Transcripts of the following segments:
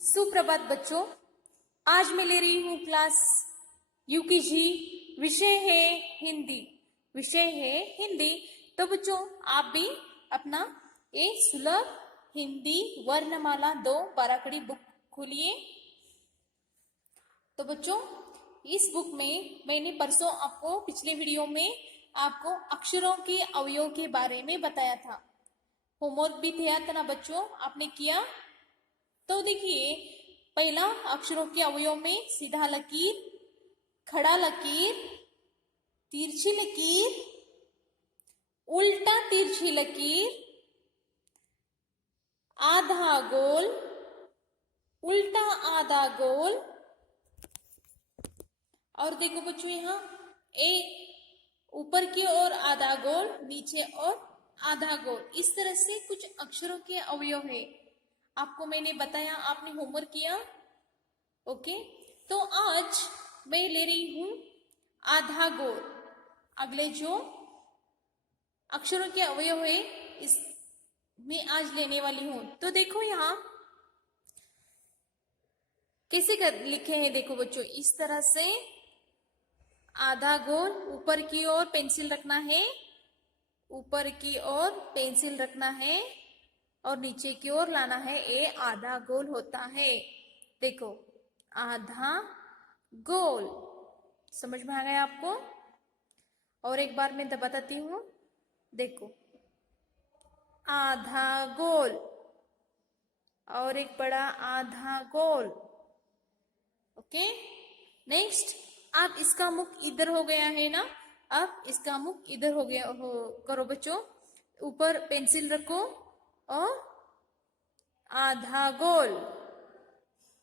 सुप्रभात बच्चों। आज मैं ले रही हूँ क्लास यूकेजी। विषय है हिंदी। तो बच्चों आप भी अपना ये सुलभ हिंदी वर्णमाला 2 बाराकड़ी बुक खोलिए। तो बच्चों इस बुक में मैंने परसों आपको पिछले वीडियो में आपको अक्षरों के अवयव के बारे में बताया था। होमवर्क भी दिया था ना बच्चों, आपने किया? तो देखिए, पहला अक्षरों के अवयव में सीधा लकीर, खड़ा लकीर, तिरछी लकीर, उल्टा तिरछी लकीर, आधा गोल, उल्टा आधा गोल। और देखो बच्चों यहाँ ए ऊपर की ओर आधा गोल, नीचे और आधा गोल। इस तरह से कुछ अक्षरों के अवयव है। आपको मैंने बताया, आपने होमवर्क किया? ओके। तो आज मैं ले रही हूं आधा गोल। अगले जो अक्षरों के अवयव है इस मैं आज लेने वाली हूं। तो देखो यहां कैसे लिखे हैं, देखो बच्चों, इस तरह से आधा गोल, ऊपर की ओर पेंसिल रखना है, ऊपर की ओर पेंसिल रखना है और नीचे की ओर लाना है। ये आधा गोल होता है। देखो, आधा गोल। समझ में आ गया आपको? और एक बार मैं बताती हूं। देखो, आधा गोल और एक बड़ा आधा गोल। ओके। नेक्स्ट, अब इसका मुख इधर हो गया है ना, अब इसका मुख इधर हो गया करो बच्चों। ऊपर पेंसिल रखो और आधा गोल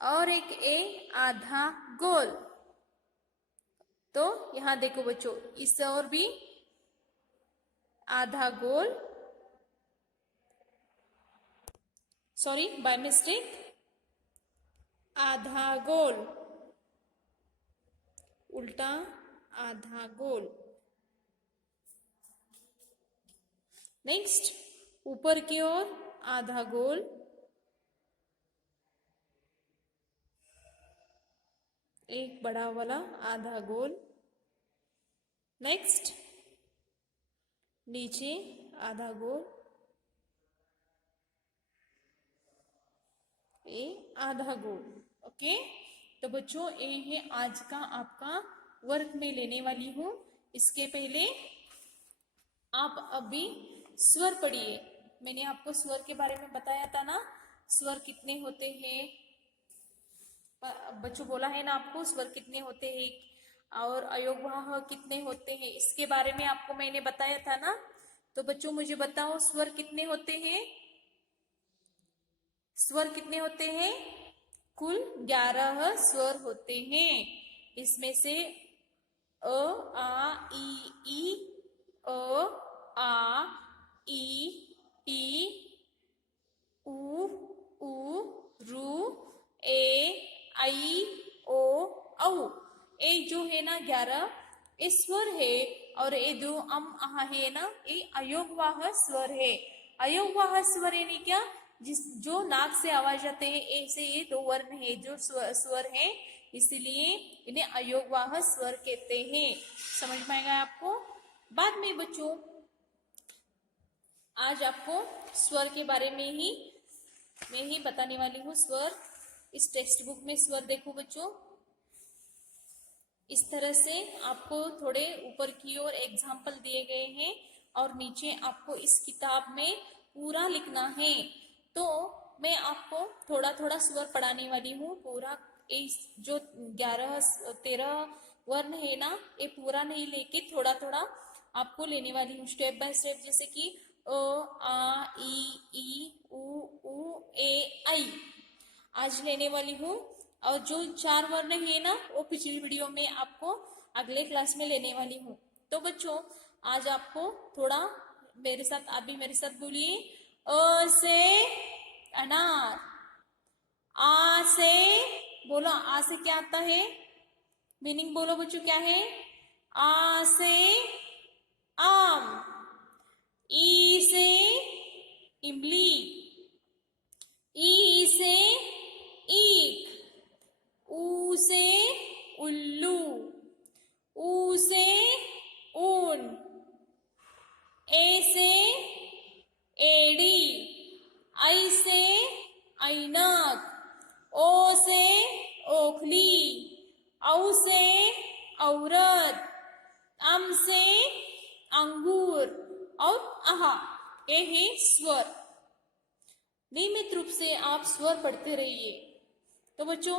और एक आधा गोल। तो यहां देखो बच्चों, इस और भी आधा गोल, सॉरी बाय मिस्टेक, आधा गोल, उल्टा आधा गोल। नेक्स्ट, ऊपर की ओर आधा गोल, एक बड़ा वाला आधा गोल। नेक्स्ट, नीचे आधा गोल, ये आधा गोल। ओके। तो बच्चों ये है आज का आपका वर्क में लेने वाली हूं। इसके पहले आप अभी स्वर पढ़िए। मैंने आपको स्वर के बारे में बताया था ना, स्वर कितने होते हैं। बच्चों बोला है ना आपको, स्वर कितने होते हैं और अयोगवाह कितने होते हैं, इसके बारे में आपको मैंने बताया था ना। तो बच्चों मुझे बताओ, स्वर कितने होते हैं? स्वर कितने होते हैं? कुल 11 स्वर होते हैं। इसमें से अ, आ, ई, अ, आ, ई, उ, रू, ए, आई, ओ, औ। ये जो है ना 11 ये स्वर है। और ये दो आह है ना, ये अयोगवाह स्वर है। अयोगवाह स्वर यानी क्या? जो नाक से आवाज आते हैं, ऐसे ये 2 वर्ण है जो स्वर है, इसलिए इन्हें अयोगवाह स्वर कहते हैं। समझ में आएगा आपको? बाद में बच्चों आज आपको स्वर के बारे में मैं ही बताने वाली हूँ। स्वर, इस टेक्स्ट बुक में स्वर देखो बच्चों, इस तरह से आपको थोड़े ऊपर की ओर एग्जाम्पल दिए गए हैं और नीचे आपको इस किताब में पूरा लिखना है। तो मैं आपको थोड़ा थोड़ा स्वर पढ़ाने वाली हूँ। पूरा इस जो 11-13 वर्ण है ना, ये पूरा नहीं लेके थोड़ा थोड़ा आपको लेने वाली हूँ स्टेप बाय स्टेप। जैसे कि अ, आ, ई, उ, ए, आई आज लेने वाली हूँ। और जो 4 वर्ण है ना, वो पिछली वीडियो में आपको अगले क्लास में लेने वाली हूँ। तो बच्चों आज आपको थोड़ा मेरे साथ, आप भी मेरे साथ बोलिए। अ से अनार, आ से, बोलो आ से क्या आता है? मीनिंग बोलो बच्चों, क्या है? आ से आम, ई से इमली, ई से ऐनक, ओ से ओखली, औ से औरत, अम से अंगूर और आहा, ये है स्वर। नियमित रूप से आप स्वर पढ़ते रहिए। तो बच्चों,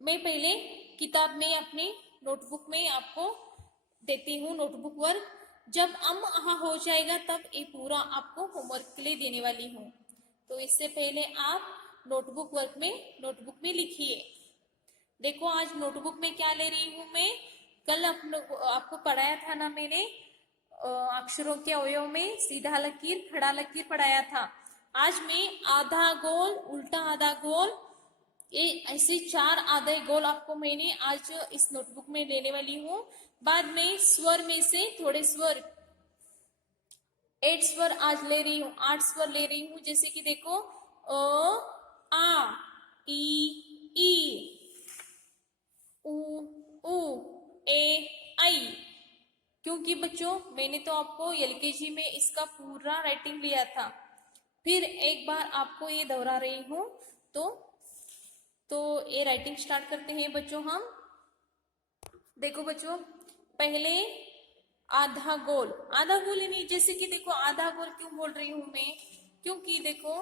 मैं पहले किताब में अपनी नोटबुक में आपको देती हूँ नोटबुक वर्क। जब आहा हो जाएगा तब ये पूरा आपको होमवर्क के लिए देने वाली हूँ। तो इससे पहले आप नोटबुक में लिखिए। देखो आज नोटबुक में क्या ले रही हूँ मैं। कल आपको पढ़ाया था ना मैंने अक्षरों के अवयव में सीधा लकीर, खड़ा लकीर पढ़ाया था। आज मैं आधा गोल, उल्टा आधा गोल, ये ऐसे 4 आधे गोल आपको मैंने आज इस नोटबुक में लेने वाली हूँ। बाद में स्वर में से थोड़े स्वर 8 स्वर आज ले रही हूँ, 8 स्वर ले रही हूँ। जैसे कि देखो अ, आ, ई, उ, ए, आई। क्योंकि बच्चों मैंने तो आपको एलकेजी में इसका पूरा राइटिंग लिया था। फिर एक बार आपको ये दोहरा रही हूँ। तो ये राइटिंग स्टार्ट करते हैं बच्चों हम। देखो बच्चों, पहले आधा गोल, आधा गोल नहीं, जैसे कि देखो आधा गोल क्यों बोल रही हूं मैं, क्योंकि देखो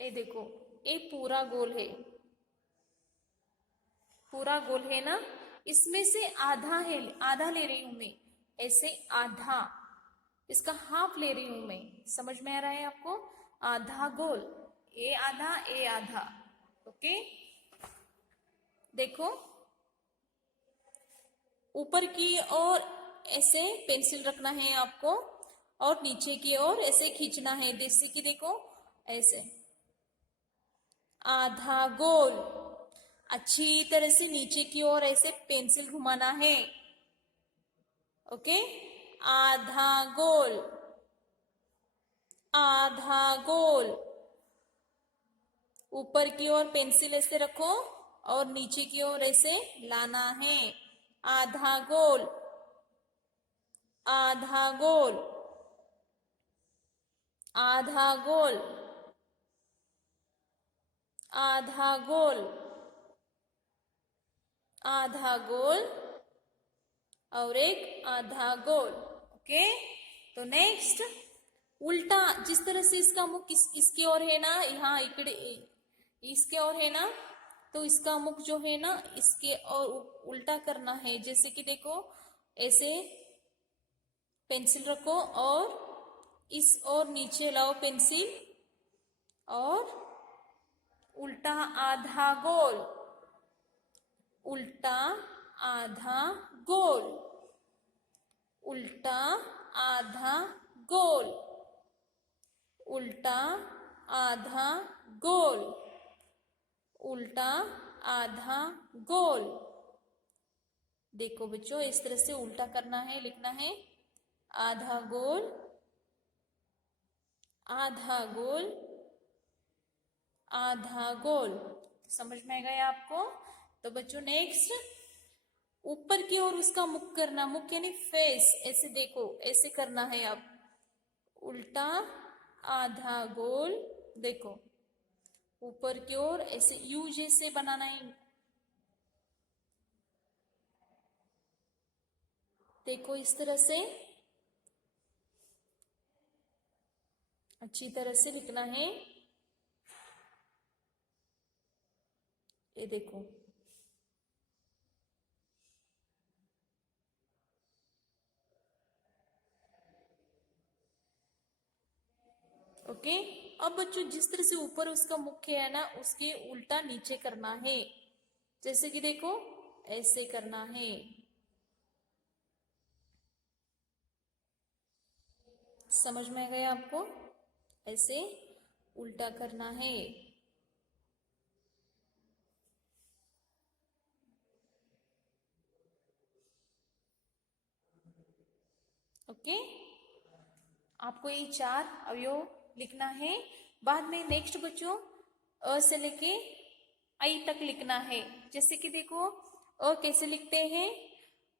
ये देखो ये पूरा गोल है, पूरा गोल है ना। इसमें से आधा है, आधा ले रही हूं मैं, ऐसे आधा, इसका हाफ ले रही हूं मैं। समझ में आ रहा है आपको? आधा गोल, ए आधा। ओके, देखो ऊपर की ओर ऐसे पेंसिल रखना है आपको और नीचे की ओर ऐसे खींचना है। जैसे कि देखो ऐसे आधा गोल, अच्छी तरह से नीचे की ओर ऐसे पेंसिल घुमाना है। ओके, आधा गोल, आधा गोल। ऊपर की ओर पेंसिल ऐसे रखो और नीचे की ओर ऐसे लाना है। आधा गोल, आधा गोल, आधा गोल, आधा गोल, आधा गोल और एक आधा गोल। ओके, तो नेक्स्ट उल्टा, जिस तरह से इसका मुख इसके ओर है ना, यहाँ इकड़े इसके ओर है ना, तो इसका मुख जो है ना इसके और उल्टा करना है। जैसे कि देखो ऐसे पेंसिल रखो और इस और नीचे लाओ पेंसिल और उल्टा आधा गोल, उल्टा आधा गोल, उल्टा आधा गोल, उल्टा आधा गोल, उल्टा आधा गोल। देखो बच्चों, इस तरह से उल्टा करना है, लिखना है आधा गोल, आधा गोल, आधा गोल। समझ में आ गया आपको? तो बच्चों नेक्स्ट ऊपर की ओर उसका मुख करना, मुख यानी फेस, ऐसे देखो ऐसे करना है। अब उल्टा आधा गोल, देखो ऊपर की ओर ऐसे यू जैसे बनाना है। देखो इस तरह से अच्छी तरह से लिखना है। ये देखो ओके। अब बच्चों जिस तरह से ऊपर उसका मुख्य है ना, उसके उल्टा नीचे करना है। जैसे कि देखो ऐसे करना है। समझ में आ गया आपको? ऐसे उल्टा करना है। ओके, आपको ये 4 अवयव लिखना है। बाद में नेक्स्ट बच्चों अ से लेके आई तक लिखना है। जैसे कि देखो अ कैसे लिखते हैं,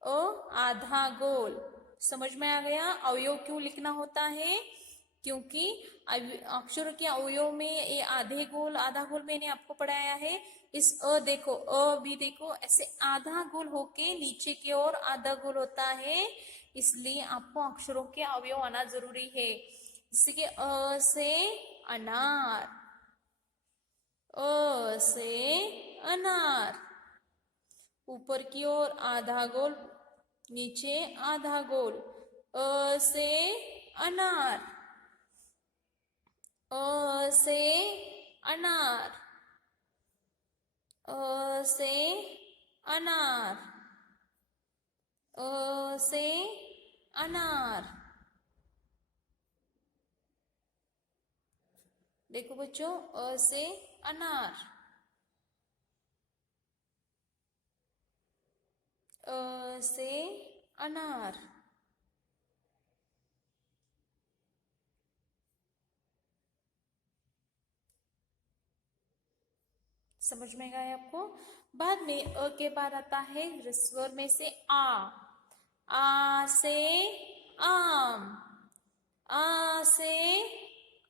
अ आधा गोल, समझ में आ गया अवयव क्यों लिखना होता है? क्योंकि अक्षरों के अवयव में ये आधे गोल आधा गोल मैंने आपको पढ़ाया है। इस देखो भी देखो ऐसे आधा गोल होके नीचे की ओर आधा गोल होता है, इसलिए आपको अक्षरों के अवयव आना जरूरी है। जैसे कि से अनार, से अनार, ऊपर की ओर आधा गोल नीचे आधा गोल, से अनार, से अनार, से अनार, से अनार। देखो बच्चों से अनार, से अनार। समझ में गया आपको? बाद में अ के बाद आता है ह्रस्वर में से आ से आम, आ से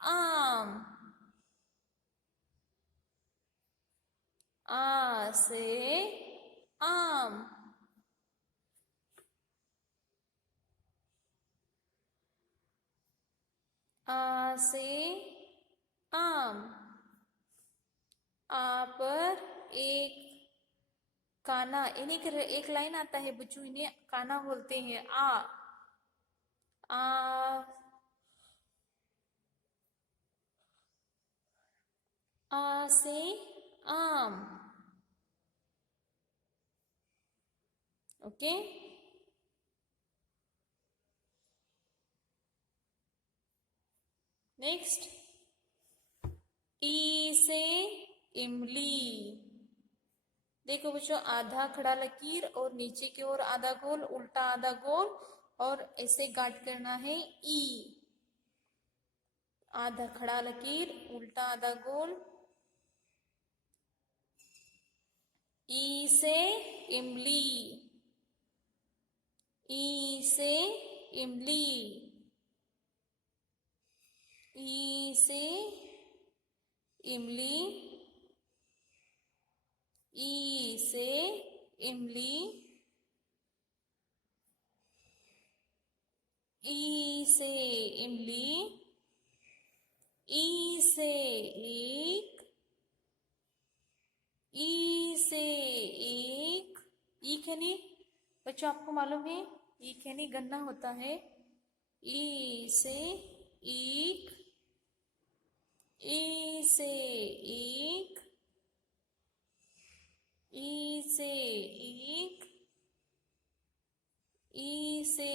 आम, आ से आम, आ से आम। आ पर एक काना, यानी कि एक लाइन आता है बच्चों, इन्हें काना बोलते हैं। आ आ से आम। ओके, नेक्स्ट ई से इमली। देखो बच्चों आधा खड़ा लकीर और नीचे की ओर आधा गोल उल्टा आधा गोल और ऐसे गांठ करना है ई। आधा खड़ा लकीर उल्टा आधा गोल, ई से इमली, ई से इमली, ई से इमली, ई से इमली, ई से इमली, ई से एक, ई से एक। ईक है नी बच्चों, आपको मालूम है ईक है नी गन्ना होता है। ई से एक, ई से एक, ई से एक, ई से